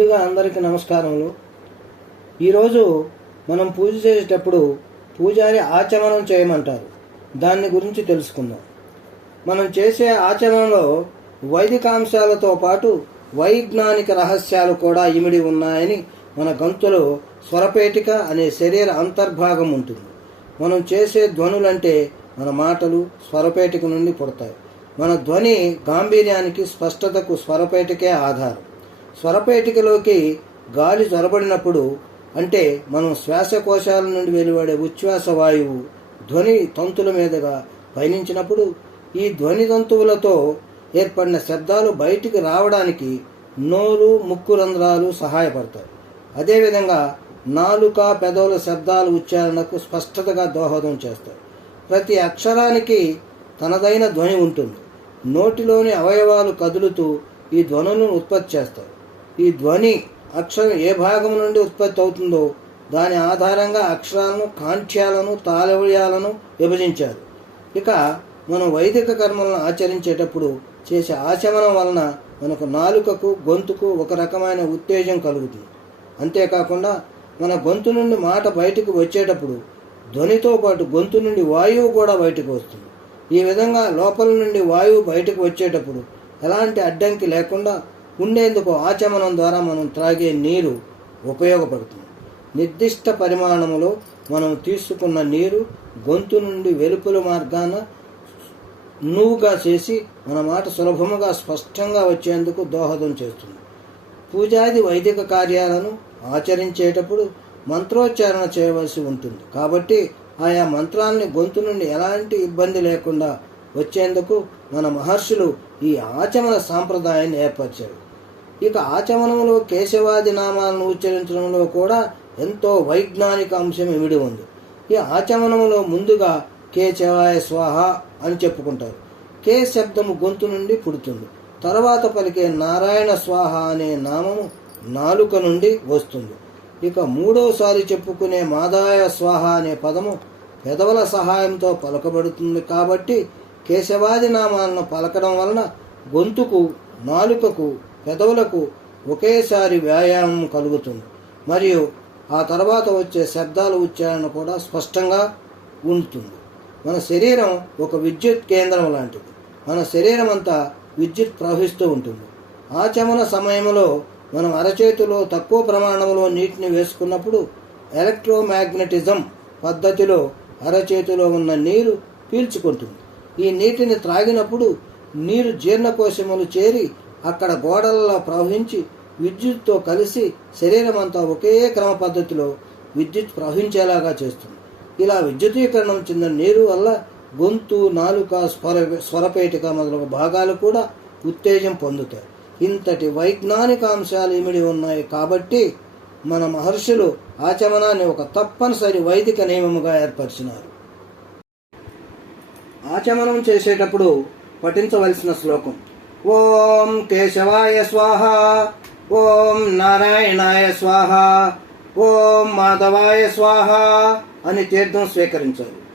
ముందుగా అందరికీ నమస్కారములు. ఈరోజు మనం పూజ చేసేటప్పుడు పూజారి ఆచమనం చేయమంటారు. దాన్ని గురించి తెలుసుకుందాం. మనం చేసే ఆచరణలో వైదికాంశాలతో పాటు వైజ్ఞానిక రహస్యాలు కూడా ఇమిడి ఉన్నాయని మన గంతులో స్వరపేటిక అనే శరీర అంతర్భాగం ఉంటుంది. మనం చేసే ధ్వనులంటే మన మాటలు స్వరపేటిక నుండి పుడతాయి. మన ధ్వని గాంభీర్యానికి స్పష్టతకు స్వరపేటికే ఆధారం. స్వరపేటికలోకి గాలి చొరబడినప్పుడు అంటే మనం శ్వాసకోశాల నుండి వెలువడే ఉచ్ఛ్వాస వాయువు ధ్వని తంతుల మీదుగా పయనించినప్పుడు ఈ ధ్వని తంతువులతో ఏర్పడిన శబ్దాలు బయటికి రావడానికి నోరు ముక్కు రంధ్రాలు సహాయపడతాయి. అదేవిధంగా నాలుక పెదవుల శబ్దాల ఉచ్చారణకు స్పష్టతగా దోహదం చేస్తాయి. ప్రతి అక్షరానికి తనదైన ధ్వని ఉంటుంది. నోటిలోని అవయవాలు కదులుతూ ఈ ధ్వనులను ఉత్పత్తి చేస్తాయి. ఈ ధ్వని అక్షరం ఏ భాగం నుండి ఉత్పత్తి అవుతుందో దాని ఆధారంగా అక్షరాలను కాంఠ్యాలను తాళవయాలను విభజించారు. ఇక మనం వైదిక కర్మలను ఆచరించేటప్పుడు చేసే ఆచమనం వలన మనకు నాలుకకు గొంతుకు ఒక రకమైన ఉత్తేజం కలుగుతుంది. అంతేకాకుండా మన గొంతు నుండి మాట బయటకు వచ్చేటప్పుడు ధ్వనితో పాటు గొంతు నుండి వాయువు కూడా బయటకు వస్తుంది. ఈ విధంగా లోపల నుండి వాయువు బయటకు వచ్చేటప్పుడు ఎలాంటి అడ్డంకి లేకుండా ఉండేందుకు ఆచమనం ద్వారా మనం త్రాగే నీరు ఉపయోగపడుతుంది. నిర్దిష్ట పరిమాణంలో మనం తీసుకున్న నీరు గొంతు నుండి వెలుపల మార్గాన నువ్వుగా చేసి మన మాట సులభముగా స్పష్టంగా వచ్చేందుకు దోహదం చేస్తుంది. పూజాది వైదిక కార్యాలను ఆచరించేటప్పుడు మంత్రోచ్చారణ చేయవలసి ఉంటుంది. కాబట్టి ఆయా మంత్రాల్ని గొంతు నుండి ఎలాంటి ఇబ్బంది లేకుండా వచ్చేందుకు మన మహర్షులు ఈ ఆచమన సాంప్రదాయాన్ని ఏర్పరిచారు. ఇక ఆచమనంలో కేశవాది నామాలను ఉచ్చరించడంలో కూడా ఎంతో వైజ్ఞానిక అంశం ఇమిడి ఉంది. ఈ ఆచమనంలో ముందుగా కేశవాయ స్వాహ అని చెప్పుకుంటారు. కే శబ్దము గొంతు నుండి పుడుతుంది. తర్వాత పలికే నారాయణ స్వాహ అనే నామము నాలుక నుండి వస్తుంది. ఇక మూడోసారి చెప్పుకునే మాదాయ స్వాహ అనే పదము పెదవుల సహాయంతో పలకబడుతుంది కాబట్టి కేశవాది నామాలను పలకడం వలన గొంతుకు నాలుకకు పెదవులకు ఒకేసారి వ్యాయామం కలుగుతుంది. మరియు ఆ తర్వాత వచ్చే శబ్దాల ఉచ్చారణ కూడా స్పష్టంగా ఉంటుంది. మన శరీరం ఒక విద్యుత్ కేంద్రం లాంటిది. మన శరీరం అంతా విద్యుత్ ప్రవహిస్తూ ఉంటుంది. ఆచమన సమయంలో మనం అరచేతిలో తక్కువ ప్రమాణంలో నీటిని వేసుకున్నప్పుడు ఎలక్ట్రోమాగ్నెటిజం పద్ధతిలో అరచేతిలో ఉన్న నీరు పీల్చుకుంటుంది. ఈ నీటిని త్రాగినప్పుడు నీరు జీర్ణకోశములు చేరి అక్కడ గోడలలో ప్రవహించి విద్యుత్తో కలిసి శరీరం అంతా ఒకే క్రమ పద్ధతిలో విద్యుత్ ప్రవహించేలాగా చేస్తుంది. ఇలా విద్యుదీకరణం చెందిన నీరు వల్ల గొంతు నాలుక స్వర స్వరపేటిక మొదలగు భాగాలు కూడా ఉత్తేజం పొందుతాయి. ఇంతటి వైజ్ఞానిక అంశాలు ఇమిడి ఉన్నాయి కాబట్టి మన మహర్షులు ఆచమనాన్ని ఒక తప్పనిసరి వైదిక నియమముగా ఏర్పరిచినారు. ఆచమనం చేసేటప్పుడు పఠించవలసిన శ్లోకం ఓం కేశవాయ స్వాహ ఓం నారాయణాయ స్వాహ ఓం మాధవాయ స్వాహ అని తీర్థం స్వీకరించారు.